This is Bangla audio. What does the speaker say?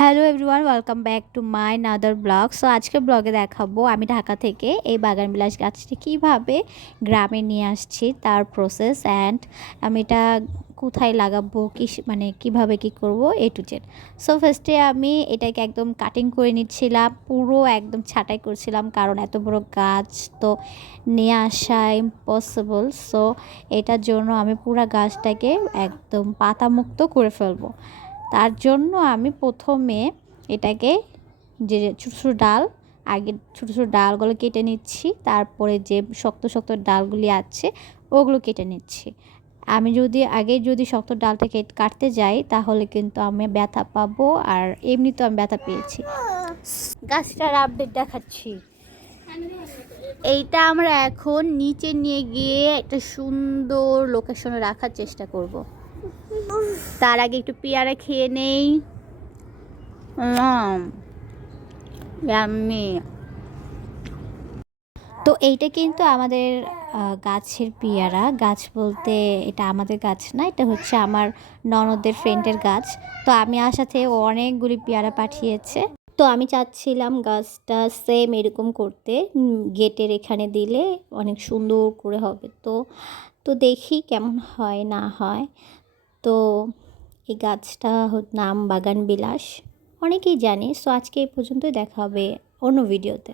Hello everyone, welcome back to my another blog. So আজকের ব্লগে দেখাবো আমি ঢাকা থেকে এই বাগানবিলাস গাছটি কীভাবে গ্রামে নিয়ে আসছি, তার প্রসেস অ্যান্ড আমি এটা কোথায় লাগাবো, মানে কিভাবে কি করব, এ টু জেড। সো ফার্স্টে আমি এটাকে একদম কাটিং করে নিচ্ছিলাম, পুরো একদম ছাঁটাই করছিলাম, কারণ এত বড় গাছ তো নিয়ে আসা ইম্পসিবল। সো এটার জন্য আমি পুরো গাছটাকে একদম পাতামুক্ত করে ফেলবো। তার জন্য আমি প্রথমে এটাকে যে ছোটো ছোটো ডাল, আগে ছোটো ছোটো ডালগুলো কেটে নিচ্ছি, তারপরে যে শক্ত শক্ত ডালগুলি আছে ওগুলো কেটে নিচ্ছি। আমি যদি শক্ত ডালটা কাটতে যাই তাহলে কিন্তু আমি ব্যথা পাবো, আর এমনি তো আমি ব্যথা পেয়েছি। গাছটার আপডেট দেখাচ্ছি। এইটা আমরা এখন নিচে নিয়ে গিয়ে একটা সুন্দর লোকেশনে রাখার চেষ্টা করব। তার আগে একটু পেয়ারা খেয়ে নেই। ইয়াম্মি। তো এইটা কিন্তু আমাদের গাছের পেয়ারা গাছ, বলতে এটা আমাদের গাছ না, এটা হচ্ছে আমার ননদের ফ্রেন্ডের গাছ। তো আমি আসাতে ও অনেকগুলি পেয়ারা পাঠিয়েছে। তো আমি চাচ্ছিলাম গাছটা সেম এরকম করতে, গেটের এখানে দিলে অনেক সুন্দর করে হবে। তো দেখি কেমন হয় না হয়। তো এই গাছটার নাম বাগানবিলাস, অনেকেই জানে। সো আজকে এই পর্যন্তই, দেখা হবে অন্য ভিডিওতে।